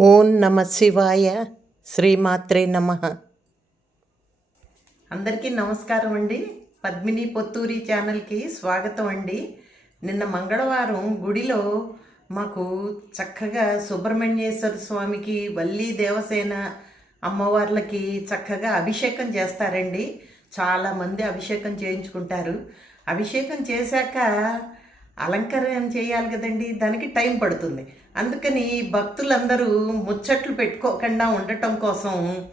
ఓం నమ శివాయ శ్రీమాత్రే నమ. అందరికీ నమస్కారం అండి. పద్మిని పొత్తూరి ఛానల్కి స్వాగతం అండి. నిన్న మంగళవారం గుడిలో మాకు చక్కగా సుబ్రహ్మణ్యేశ్వర స్వామికి వల్లి దేవసేన అమ్మవార్లకి చక్కగా అభిషేకం చేస్తారండి. చాలామంది అభిషేకం చేయించుకుంటారు. అభిషేకం చేశాక అలంకరణ చేయాలి కదండి దానికి టైం పడుతుంది. అందుకని భక్తులందరూ ముచ్చట్లు పెట్టుకోకుండా ఉండటం కోసం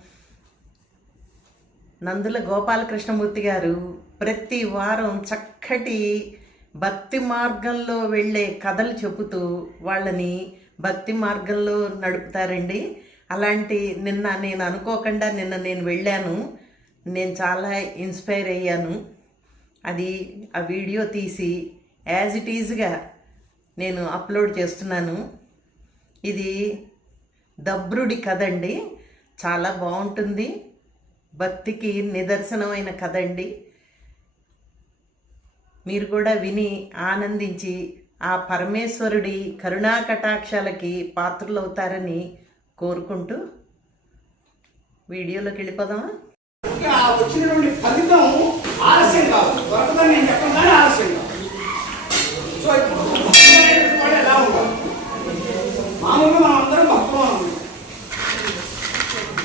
నందుల గోపాలకృష్ణమూర్తి గారు ప్రతి వారం చక్కటి భక్తి మార్గంలో వెళ్ళే కథలు చెబుతూ వాళ్ళని భక్తి మార్గంలో నడుపుతారండి. అలాంటి నిన్న నేను అనుకోకుండా నిన్న నేను వెళ్ళాను. నేను చాలా ఇన్స్పైర్ అయ్యాను. అది ఆ వీడియో తీసి యాజ్ ఇట్ ఈజ్గా నేను అప్లోడ్ చేస్తున్నాను. ఇది దబ్రుడి కథ అండి చాలా బాగుంటుంది. భక్తికి నిదర్శనమైన కథ అండి మీరు కూడా విని ఆనందించి ఆ పరమేశ్వరుడి కరుణా కటాక్షాలకి పాత్రలవుతారని కోరుకుంటూ వీడియోలోకి వెళ్ళిపోదామా? వచ్చినటువంటి ఫలితం ఆలస్యం కాదు. దొరకదని నేను చెప్పడం కానీ ఆలస్యం కాదు. ఇప్పుడు భక్తులు అనేటువంటి వాళ్ళు ఎలా ఉంటారు మామూలుగా మనం అందరం భక్తులు ఉన్నాం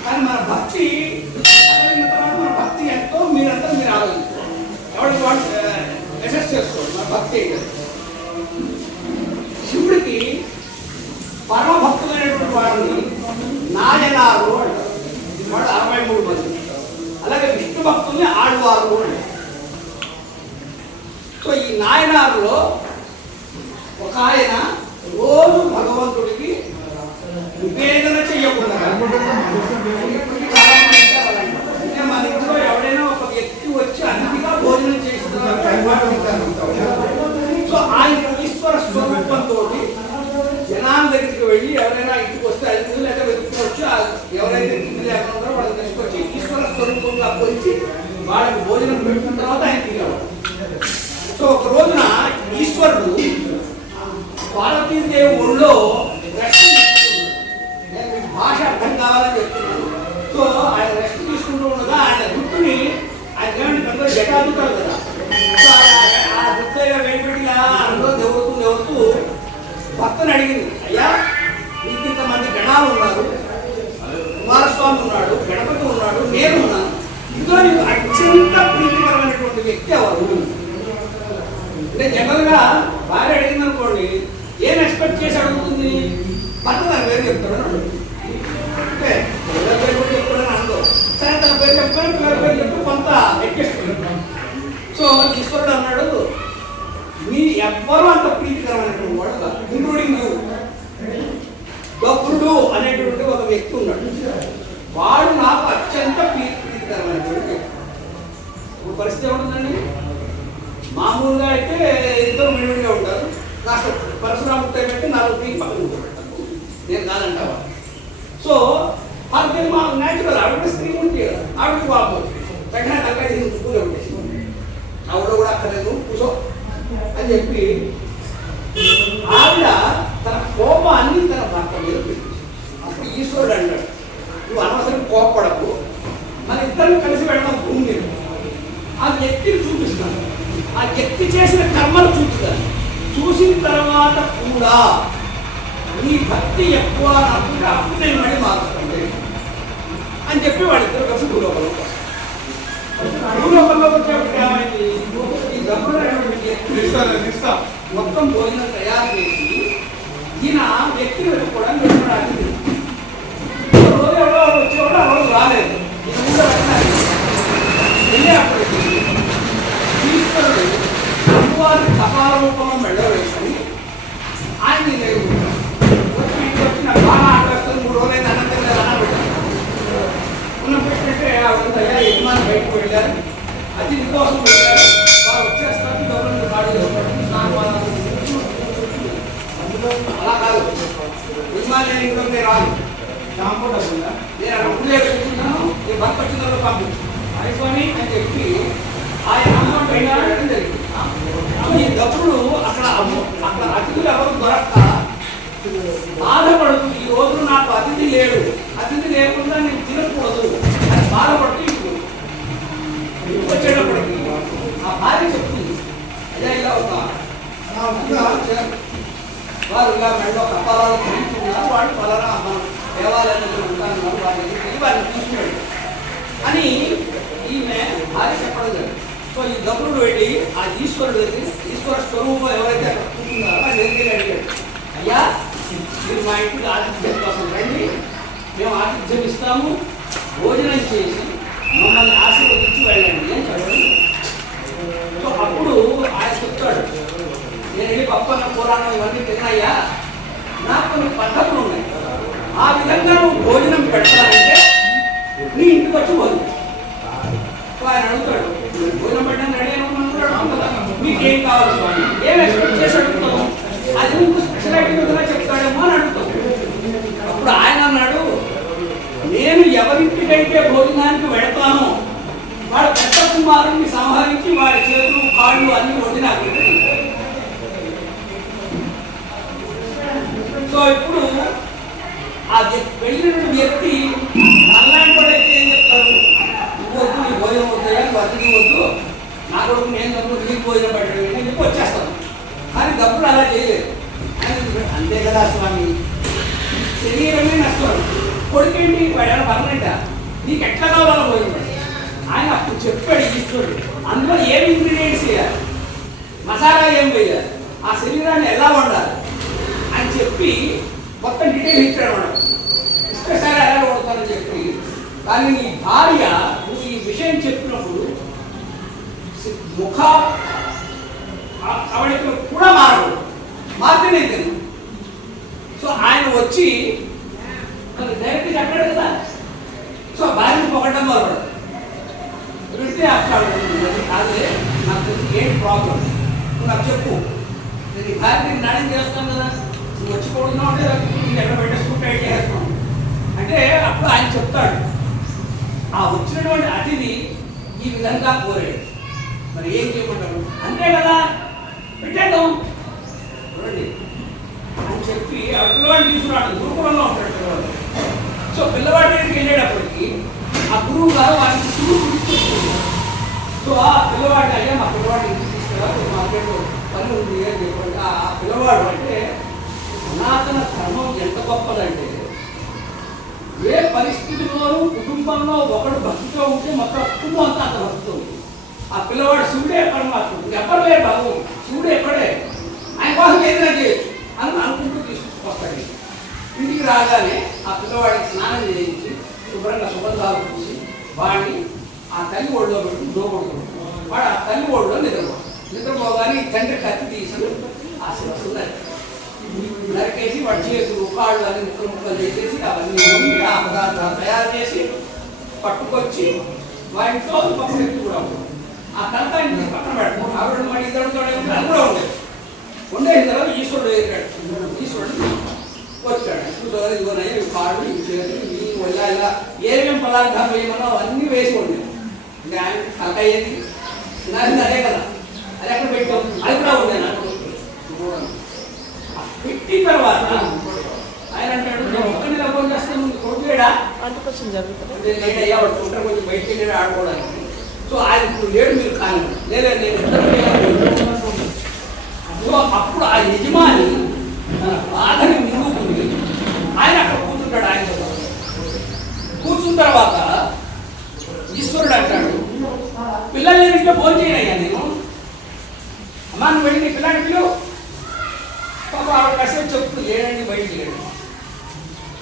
కానీ మన భక్తి అతని తర్వాత మన భక్తి ఎంతో మీరంతా మీరు ఆలోచించారు ఎవరికి వాళ్ళు అసెస్ చేసుకోండి మన భక్తి ఏంటో శివుడికి పరమ భక్తులైనటువంటి వారిని నాయనారు అంటారు వాళ్ళు అరవై మూడు మంది అలాగే విష్ణు భక్తుల్ని ఆళ్వారు అంటారు సో ఈ నాయనారులో ఒక ఆయన రోజు భగవంతుడికి నివేదన చేయకుండా ఇప్పటికీ చాలా మంది ఉంటారు అలాంటి వాళ్ళు. అంటే మన ఇంట్లో ఎవడైనా ఒక వ్యక్తి వచ్చి అతిథిగా భోజనం చేస్తున్నారు సో ఆయన ఈశ్వర స్వరూపంతో జనాల దగ్గరికి వెళ్ళి ఎవరైనా ఇంటికి వస్తే ఐదు లేదా వెతుక్కోవచ్చు ఆ ఎవరైతే ఇంటి లేకుండా ఉన్నారో వాళ్ళని తీసుకొచ్చి ఈశ్వర స్వరూపంగా పొలిచి వాళ్ళకి భోజనం పెట్టిన తర్వాత ఆయన తిరిగాడు సో ఒక రోజున ఈశ్వరుడు పార్వతీదేవి ఒళ్ళో నేను మీకు భాష అర్థం కావాలని చెప్తున్నాను. సో ఆయన రెస్ట్ తీసుకుంటూ ఉండగా ఆయన గుర్తుని ఆయన ఏమంటే అందరూ జటాదుతారు కదా. సో ఆ- గుర్తుగా వెంటనే అందులో దేవుతూ దేవుతూ భక్తుని అడిగింది అయ్యా నీకు ఇంతమంది గణాలు ఉన్నారు. కుమారస్వామి ఉన్నాడు గణపతి ఉన్నాడు నేను ఉన్నాను. ఇందులో నీకు అత్యంత ప్రీతికరమైనటువంటి వ్యక్తి ఎవరు? అంటే జనరల్గా భార్య అడిగింది అనుకోండి ఎక్స్పెక్ట్ చేసి అడుగుతుంది భర్త తన పేరు చెప్తాడని అడుగుతుంది అంటే ఎవరి పేరు కూడా చెప్తాడని అనదు సరే తన పేరు చెప్పుకొని పేరు పేరు చెప్పి కొంత ఎక్కిస్తుంది సో ఈశ్వరుడు అన్నాడు మీ ఎవ్వరూ అంత ప్రీతికరమైనటువంటి వాడు కాదు. ఇంక్లూడింగ్ యూ గపురుడు అనేటువంటి ఒక వ్యక్తి ఉన్నాడు. వాడు నాకు అత్యంత ప్రీ- ప్రీతికరమైనటువంటి వ్యక్తి. ఇప్పుడు పరిస్థితి ఏముంటుందండి? మామూలుగా అయితే ఇద్దరు విడివిడిగా ఉంటారు. నాకు వాళ్ళు పెట్టి పక్కన నేను కాదంటావా సో వాళ్ళకి మా న్యాచురల్ ఆవిడ స్త్రీ ఉంటే ఆవిడకి బాబు వెంటనే తగ్గ పూజ పెట్టేసి ఆవిడ కూడా అక్కర్లేదు కూర్చో అని చెప్పి ఆవిడ తన కోపాన్ని తన భర్త మీద పెట్టింది. అప్పుడు ఈశ్వరుడు అంటాడు నువ్వు అనవసరం కోపడకు మన ఇద్దరం కలిసి వెళ్ళడం భూమి ఆ వ్యక్తిని చూపిస్తాను. ఆ వ్యక్తి చేసిన కర్మలు చూపుతాను చూసిన తర్వాత కూడా నీ భక్తి ఎక్కువ అనుకుంటే అప్పుడు నేను మళ్ళీ మారుస్తాను అని చెప్పి వాడిద్దరు కలిసి భూలోకంలోకి వస్తారు. భూలోకంలోకి వచ్చేప్పటికి ఏమైంది ఈ వ్యక్తి మొత్తం భోజనం తయారు చేసి ఈయన వ్యక్తిని వెతుక్కోవడానికి వెళ్ళినాడు రోజు ఎవరో వచ్చేవాడు ఆ రోజు రాలేదు. వెళ్ళేప్పటికి ఈశ్వరుడు అమ్మవారి కపాల రూపంలో మెడ వేసుకుని ఆయన వచ్చి ఇంటికి వచ్చి నాకు బాగా ఆటవేస్తుంది మూడు రోజులైంది అన్నం తినలేదు అన్నం పెట్టాను అన్నం పెట్టినట్టే ఆవిడ అయ్యా యజమాని బయటకు వెళ్ళారు అతిథి కోసం వెళ్ళారు వారు వచ్చేస్తారు డబ్బులు పాడు చేసుకోవడం స్నానం అలా కాదు. యజమాని నేను ఇంట్లో మీరు రాదు. షాంపూ డబ్బులు నేను అక్కడ ఉండే పెట్టుకున్నాను నీ భర్త వచ్చిన తర్వాత పంపించు. అయిపోయి అని చెప్పి ఆయన అమ్మ వెళ్ళడం జరిగింది. ఈ డబ్బులు వారు ఇలా మెడలో కపాలాలు ధరించున్నారు వాళ్ళు పలానా మనం దేవాలయంలో ఉంటాను వాళ్ళని వెళ్ళి వారిని చూసుకున్నాడు అని ఈమె భార్య చెప్పడం జరిగింది. సో ఈ దప్పుడు వెళ్ళి ఆ ఈశ్వరుడు దగ్గరికి పెడతానంటే నీ ఇంటికి వచ్చి పోదు. ఆయన అడుగుతాడు భోజనం పెట్టడానికి రెడీ మీకేం కావాలి స్వామి? ఏం ఎక్స్పెక్ట్ చేసి అడుగుతావు? అది నీకు స్పెషల్ ఐటమ్ చెప్తాడేమో అని అడుగుతావు. అప్పుడు ఆయన అన్నాడు నేను ఎవరింటికైతే భోజనానికి వెడతానో వాడు పెద్ద కుమారుణ్ణి సంహరించి వాడి చేతులు కాళ్ళు అన్ని వడ్డీ నాకు సో ఇప్పుడు ఆ వెళ్ళినటువంటి వ్యక్తి అలాంటి ఏం చెప్తారు నువ్వు వద్దు నీ భోజనం వద్దయా నువ్వు వద్దు నా కొడుకు నేను డబ్బులు నీకు భోజనం పెట్టడం నేను చెప్పి వచ్చేస్తాను కానీ డబ్బులు అలా చేయలేదు. అంతే కదా స్వామి. శరీరమే నష్టం. కొడుకేంటి? వాడు పర్మనెంట్ నీకు ఎట్లా కావాలో భోజనం ఆయన అప్పుడు చెప్పాడు ఈశ్వరుడు అందులో ఏం ఇంగ్రీడియంట్స్ వేయాలి? మసాలా ఏం వేయాలి? ఆ శరీరాన్ని ఎలా వండాలి? అని చెప్పి మొత్తం డీటెయిల్ ఇచ్చాడు ఒక్కసారి ఇస్తే ఎలా వండుతానని చెప్పి. కానీ నీ భార్య నువ్వు ఈ విషయం చెప్పినప్పుడు ముఖ కవళికలు కూడా మారవు. మారితేనే తెలుగు సో ఆయన వచ్చి మరి డైరెక్ట్ చెప్పాడు కదా. సో భార్యను పొగడం మొదలు వెళ్తే అక్కడ కాదే నాకు తెలిసి ఏంటి ప్రాబ్లం నువ్వు నాకు చెప్పు. నేను ఈ భార్యని నాణ్యం చేస్తాను కదా. నువ్వు వచ్చి కొడుతున్నావు అంటే నేను ఎక్కడ పెట్టేసుకుంటే చేస్తాను అంటే అప్పుడు ఆయన చెప్తాడు ఆ వచ్చినటువంటి అతిథి ఈ విధంగా కోరాడు. మరి ఏం చేయమంటాడు అంతే కదా పెట్టేద్దాం. చూడండి అని చెప్పి ఆ పిల్లవాడిని తీసుకురాడు గురుకులంలో ఉంటాడు పిల్లవాడు. సో పిల్లవాడి దగ్గరికి వెళ్ళేటప్పటికి ఆ గురువు గారు వాడికి చూపు సో ఆ పిల్లవాడిని అయ్యా మా పిల్లవాడిని ఇంటికి తీసుకురా మార్కెట్ పని ఉంది అని చెప్పండి ఆ పిల్లవాడు అంటే సనాతన ధర్మం ఎంత గొప్పదంటే ఏ పరిస్థితిలోనూ కుటుంబంలో ఒకడు భక్తితో ఉంటే మొత్తం కుటుంబం అంతా అంత భక్తితో ఉంది. ఆ పిల్లవాడు శివుడే పరమాత్మ ఎవ్వరు లేరు భగవం శివుడు ఎక్కడే ఆయన కోసం ఏదైనా చేయొచ్చు. అని అనుకుంటూ తీసుకొస్తాడు ఇంటికి రాగానే ఆ పిల్లవాడికి స్నానం చేయించి శుభ్రంగా సుగంధాలు పూసి వాడిని ఆ తల్లి ఒడిలో పెట్టి దోకొడుతుంది వాడు ఆ తల్లి ఒడిలో నిద్రపో నిద్రపోగానే తండ్రి కత్తి తీసుకుని ఆ శివసు నరికేసి వాడి చేతులు కాళ్ళు అన్ని ముక్కలు ముక్కలు చేసేసి అవన్నీ వండి ఆ పదార్థాలు తయారు చేసి పట్టుకొచ్చి వాటితో పక్కన శక్తి కూడా ఉంటుంది. ఆ తర్వాత ఆయన పక్కన పెడతాం. ఆవిడ మళ్ళీ ఇద్దరు అది కూడా ఉండేది ఉండేసిన తర్వాత ఈశ్వరుడు ఎగిరాడు ఈశ్వరుడు వచ్చాడు. ఇప్పుడు ఇదిగోనయ్య ఇవి కాళ్ళు ఇవి చేతులు ఈ ఇలా ఇలా ఏమేమి పదార్థాలు వేయమన్నా అవన్నీ వేసి ఉండేది ఇంకా ఆయన తలకాయేది నాది అదే కదా. అది ఎక్కడ పెట్టాం అది కూడా ఉండే నాకు పెట్టిన తర్వాత ఆయన అంటాడు నేను ఒక్కడిని ఫోన్ చేస్తే ముందు కొడుకు లేడా అందుకోసం జరుగుతుంది. లేడయ్యా వాడు కుంటారు కొంచెం బయటికి వెళ్ళి ఆడుకోవడానికి. సో ఆయన ఇప్పుడు లేడు మీరు కానీ లేదా నేను. సో అప్పుడు ఆ యజమాని తన బాధని నిలుపుకుని ఆయన అక్కడ కూర్చుంటాడు ఆయన కూర్చున్న తర్వాత ఈశ్వరుడు అంటాడు పిల్లలు ఇంట్లో భోజనం చేయనయ్యా నేను. అమ్మా నువ్వు వెళ్ళి పాప ఆవిడ చెప్పు చెప్తుంది ఏడండి లేడు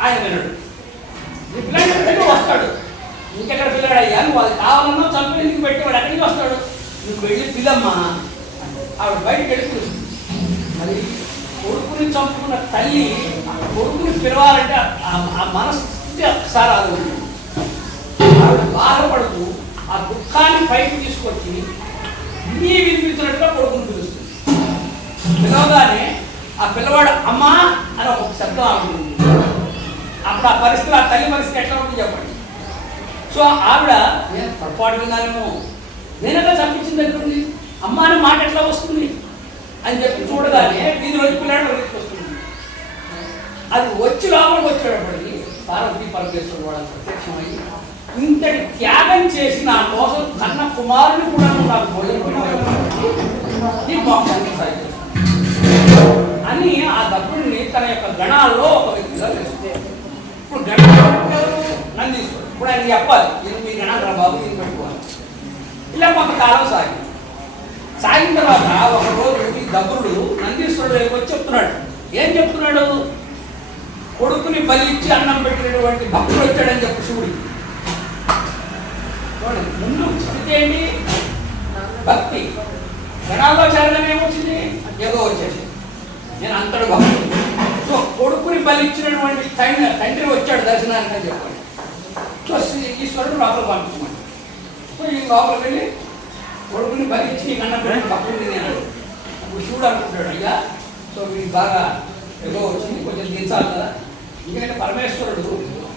ఆయన వినడు. నీ వస్తాడు. ఇంకెక్కడ పిల్లాడు అయ్యా? నువ్వు అది కావాలన్నా చంపి ఎందుకు పెట్టి వాడు వస్తాడు. నువ్వు వెళ్ళి పిల్లమ్మా ఆవిడ బయటకు వెళ్ళి మరి కొడుకుని చంపుకున్న తల్లి ఆ కొడుకుని పిలవాలంటే ఆ- ఆ మనస్థితి ఒకసారి ఆలోచించు. ఆవిడ బాధపడుతూ ఆ దుఃఖాన్ని పైకి తీసుకొచ్చి నీ వినిపించినట్టుగా కొడుకుని పిలుస్తుంది. పిలవగానే ఆ పిల్లవాడు అమ్మా అని ఒక శబ్దం ఆడుతుంది అప్పుడు ఆ పరిస్థితి ఆ తల్లి పరిస్థితి ఎట్లా ఉంటుంది చెప్పండి. సో ఆవిడ నేను పొరపాటు విన్నానేమో నేనెలా చంపించింది అనుకోండి అమ్మ అనే మాట ఎట్లా వస్తుంది? అని చెప్పి చూడగానే వీధి రోజు పిల్లాడు రోజుకి వస్తుంది అది వచ్చి లోపలికి వచ్చేటప్పటికి పార్వతీ పరమేశ్వరుడు వాళ్ళని ప్రత్యక్షమై ఇంతటి త్యాగం చేసి నా కోసం కన్న కుమారుని కూడా నువ్వు నాకు భోజనం పెట్టావు. అని ఆ దప్పుడిని తన యొక్క గణాల్లో ఒక వ్యక్తిగా వేస్తుంది ఇప్పుడు గణాలు నందీశ్వరుడు. ఇప్పుడు ఆయన చెప్పాలి ఇది మీ గణాలు రా బాబు నేను పెట్టుకోవాలి. ఇలా కొంతకాలం సాగింది. సాగిన తర్వాత ఒక రోజు ఈ దబ్బుడు నందీశ్వరుడు వచ్చి చెప్తున్నాడు. ఏం చెప్తున్నాడు? కొడుకుని బలి ఇచ్చి అన్నం పెట్టినటువంటి భక్తుడు వచ్చాడని చెప్పు శివుడికి చూడండి ముందు స్థితి ఏంటి? భక్తి. గణాల్లో చేరడం ఏమొచ్చింది ఏదో వచ్చేసి నేను అంతడు భక్తుడు. సో కొడుకుని బలిచ్చినటువంటి తండ్రి తండ్రి వచ్చాడు దర్శనానికి అని చెప్పండి. సో ఈశ్వరుడు లోపల పంపించమండి సో ఈ లోపల వెళ్ళి కొడుకుని బలిచ్చి ఇచ్చి నీకు భక్తుడిని నేను ఇప్పుడు శివుడు అనుకుంటాడు అయ్యా సో వీడికి బాగా ఏదో వచ్చింది కొంచెం దించాలి కదా. ఎందుకంటే పరమేశ్వరుడు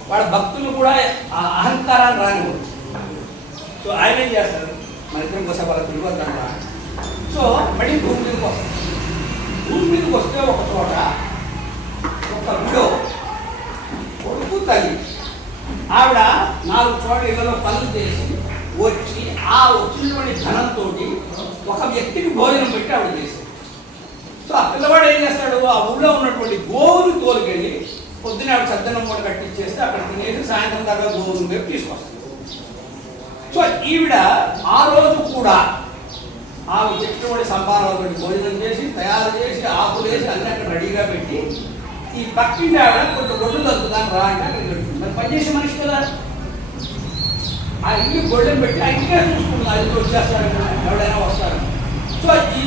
వాళ్ళ భక్తులు కూడా ఆ అహంకారాన్ని రానివ్వడు. సో ఆయన ఏం చేస్తారు? మన ఇద్దరం కోసం వాళ్ళ తిరుగుతాం సో మళ్ళీ భూమి మీదకి భూమి మీదకి వస్తే ఒక చోట ఒక విడో కొడుకు తల్లి. ఆవిడ నాలుగు చోట్ల ఇళ్ళలో పనులు చేసి వచ్చి ఆ వచ్చినటువంటి ధనంతో ఒక వ్యక్తికి భోజనం పెట్టి ఆవిడ చేసేది. సో ఆ పిల్లవాడు ఏం చేస్తాడు? ఆ ఊళ్ళో ఉన్నటువంటి గోవుని తోలుకెళ్ళి పొద్దున ఆవిడ సద్దనం కూడా కట్టించేస్తే అక్కడ తినేసి సాయంత్రం దాకా గోవుని వైపు తీసుకొస్తాడు. సో ఈవిడ ఆ రోజు కూడా ఆమె చెప్పినటువంటి సంపాదనతో భోజనం చేసి తయారు చేసి ఆకులు వేసి అన్ని అక్కడ రెడీగా పెట్టి ఈ పక్కింటి ఆవిడ కొంత గొడ్డు తగ్గుతాను రా అంటే అక్కడికి వెళ్తుంది మరి పనిచేసే మనిషి కదా. ఆ ఇల్లు గొడ్డెం పెట్టి ఆ ఇంకే చూసుకుంటుంది. అది వచ్చేస్తారు ఎవడైనా వస్తారు. సో ఈ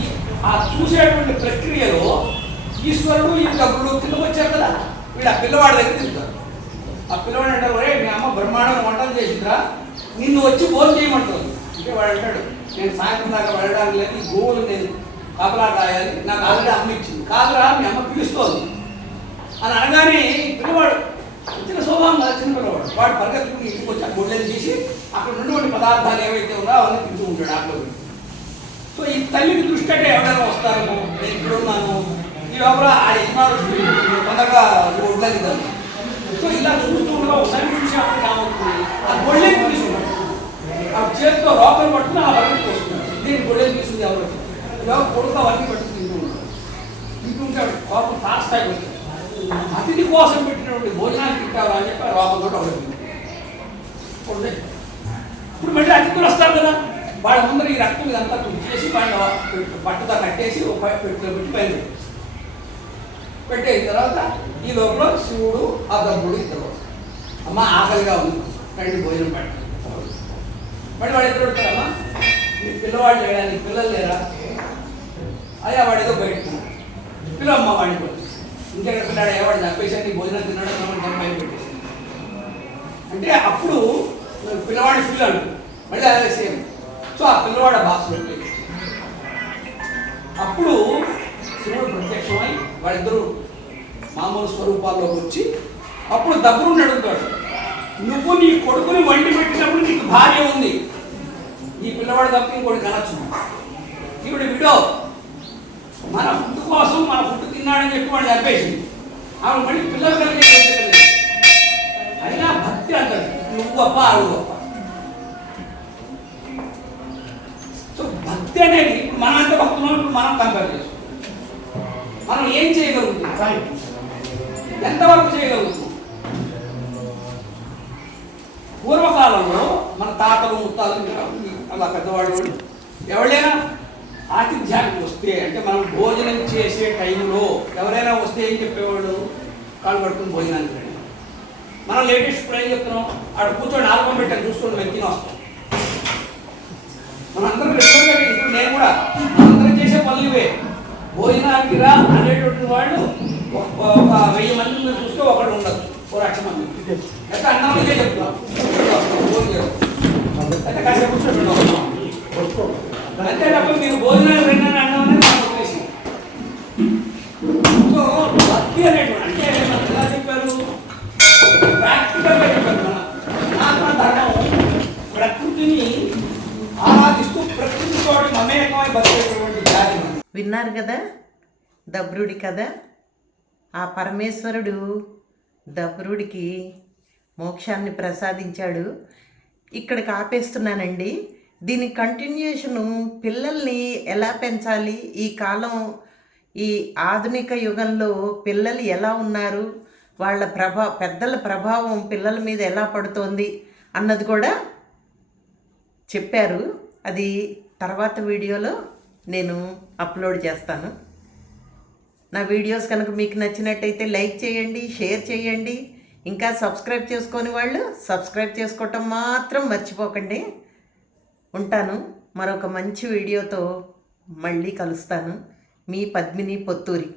ఈ- ఆ చూసేటువంటి ప్రక్రియలో ఈశ్వరుడు ఈ డబ్బులు కిందకు వచ్చారు కదా. వీడు ఆ పిల్లవాడి దగ్గర తింటారు ఆ పిల్లవాడు అంటారు ఒరే మీ అమ్మ బ్రహ్మాండంగా వంటలు చేసిందిరా. నిన్ను వచ్చి భోజనం చేయమంటుంది. అంటే వాడు అంటాడు నేను సాయంత్రం దాకా వెళ్ళడానికి లేదు ఈ గోవులు నేను కాపలా రాయాలి నాకు ఆల్రెడీ అమ్మ ఇచ్చింది. కాదురా మీ అమ్మ పిలుస్తోంది. అని అనగానే పిల్లవాడు చిన్న స్వభావం కదా చిన్న పిల్లవాడు. వాడు పరిగెత్తుకుని ఇంటికి వచ్చి ఆ తీసి అక్కడ ఉన్నటువంటి పదార్థాలు ఏవైతే ఉన్నాయో అవన్నీ తింటూ ఉంటాడు ఆటలో సో ఈ తల్లికి దృష్టి అంటే ఎవరైనా వస్తారేమో నేను ఇక్కడ ఉన్నాను. ఈ లోపల ఆ యజమానుడు తొందరగా గొడ్లని సో ఇలా చూస్తూ ఉండగా ఒకసారి చూసినప్పుడు కావచ్చు ఆ గొడ్లని ఆ చేతితో రోపలు పట్టుకుని ఆ వరకు పోస్తున్నాడు నేను గొడవలు తీసుకుంది ఎవరు ఎవరు కొడుకు అవన్నీ పట్టుకుని తింటూ ఉంటాడు తింటూ ఉంటాడు కోపం తాస్తాయి వచ్చాడు అతిథి కోసం పెట్టినటువంటి భోజనానికి తింటావా అని చెప్పి ఆ లోపలతో ఒకటి ఇప్పుడు మళ్ళీ అతిథులు వస్తారు కదా వాళ్ళ ముందర ఈ రక్తం ఇదంతా చేసి వాళ్ళ బట్టతో కట్టేసి ఒక పై- పెట్టి పైన పెట్టేసి. పెట్టేసిన తర్వాత ఈ లోపల శివుడు ఆ దమ్ముడు ఇద్దరు అమ్మ ఆకలిగా ఉంది రెండు భోజనం పెట్టండి మళ్ళీ వాడు ఎక్కడ ఉంటారమ్మా? మీ పిల్లవాడు లేడా? నీ పిల్లలు లేరా? అయ్యా వాడు ఏదో బయట పిల్లమ్మ వాడిని పోయి ఇంకెక్కడ పిల్లాడు ఎవడు చంపేసి భోజనం తిన్నాడు అని బయట అంటే అప్పుడు పిల్లవాడి పిల్లలు మళ్ళీ అదే సేమ్ సో ఆ పిల్లవాడు బాక్స్ పెట్టి అప్పుడు శివుడు ప్రత్యక్షమై వాళ్ళిద్దరూ మామూలు స్వరూపాల్లోకి వచ్చి అప్పుడు దగ్గరుండి అడుగుతాడు. నువ్వు నీ కొడుకుని వండి పెట్టినప్పుడు నీకు భార్య ఉంది. ఈ పిల్లవాడు తప్ప ఇంకోటి కనొచ్చు ఈవిడ విడో మన ఫుడ్ కోసం మన ఫుడ్ తిన్నాడని చెప్పి వాడు చంపేసింది. ఆవిడ మళ్ళీ పిల్లలు కలిగే అయినా భక్తి అంటాడు నువ్వు గొప్ప ఆడు గొప్ప. సో భక్తి అనేది ఇప్పుడు మనం ఎంత భక్తులు ఇప్పుడు మనం కంపేర్ చేసుకుంటాం మనం ఏం చేయగలుగుతాం? ఎంతవరకు చేయగలుగుతాం? పూర్వకాలంలో మన తాతలు ముత్తాలు అలా పెద్దవాళ్ళు ఎవరైనా ఆతిథ్యానికి వస్తే అంటే మనం భోజనం చేసే టైంలో ఎవరైనా వస్తే ఏం చెప్పేవాళ్ళు? కాళ్ళు పడుకుని భోజనానికి రండి. మనం లేటెస్ట్ ఇప్పుడు ఏం చెప్తున్నాం అక్కడ కూర్చొని ఆల్బం పెట్టాను చూసుకొని వ్యక్తిని వస్తాం. మనందరం రెగ్యులర్గా ఇప్పుడు నేను కూడా మనందరం చేసే పనులు ఇవే భోజనానికి రా అనేటువంటి వాళ్ళు ఒక ఒక వెయ్యి మంది చూస్తే ఒకడు ఉండదు ఒక లక్ష మంది. ఎట్లా అన్నం ఇదే చెప్తున్నాం. భోజనం చేస్తాం. అయితే కాసేపు కూర్చొని వస్తాం. అంతే తప్ప మీరు భోజనాలు రెండని ఉద్దేశం సో భక్తి అనేటువంటి అంటే ఎలా చెప్పారు ప్రాక్టికల్గా చెప్పారు మన ధర్మం ప్రకృతిని ఆరాధిస్తూ ప్రకృతితో మమేకమై బతికేటువంటి జాతి విన్నారు కదా? దబ్రుడి కదా ఆ పరమేశ్వరుడు దబ్రుడికి మోక్షాన్ని ప్రసాదించాడు. ఇక్కడికి ఆపేస్తున్నానండి. దీని కంటిన్యూషను పిల్లల్ని ఎలా పెంచాలి? ఈ కాలం ఈ ఆధునిక యుగంలో పిల్లలు ఎలా ఉన్నారు? వాళ్ళ ప్రభా పెద్దల ప్రభావం పిల్లల మీద ఎలా పడుతోంది? అన్నది కూడా చెప్పారు. అది తర్వాత వీడియోలో నేను అప్లోడ్ చేస్తాను. నా వీడియోస్ కనుక మీకు నచ్చినట్టయితే లైక్ చేయండి షేర్ చేయండి. ఇంకా సబ్స్క్రైబ్ చేసుకొని వాళ్ళు సబ్స్క్రైబ్ చేసుకోవటం మాత్రం మర్చిపోకండి. ఉంటాను. మరొక మంచి వీడియోతో మళ్ళీ కలుస్తాను. మీ పద్మిని పొత్తూరి.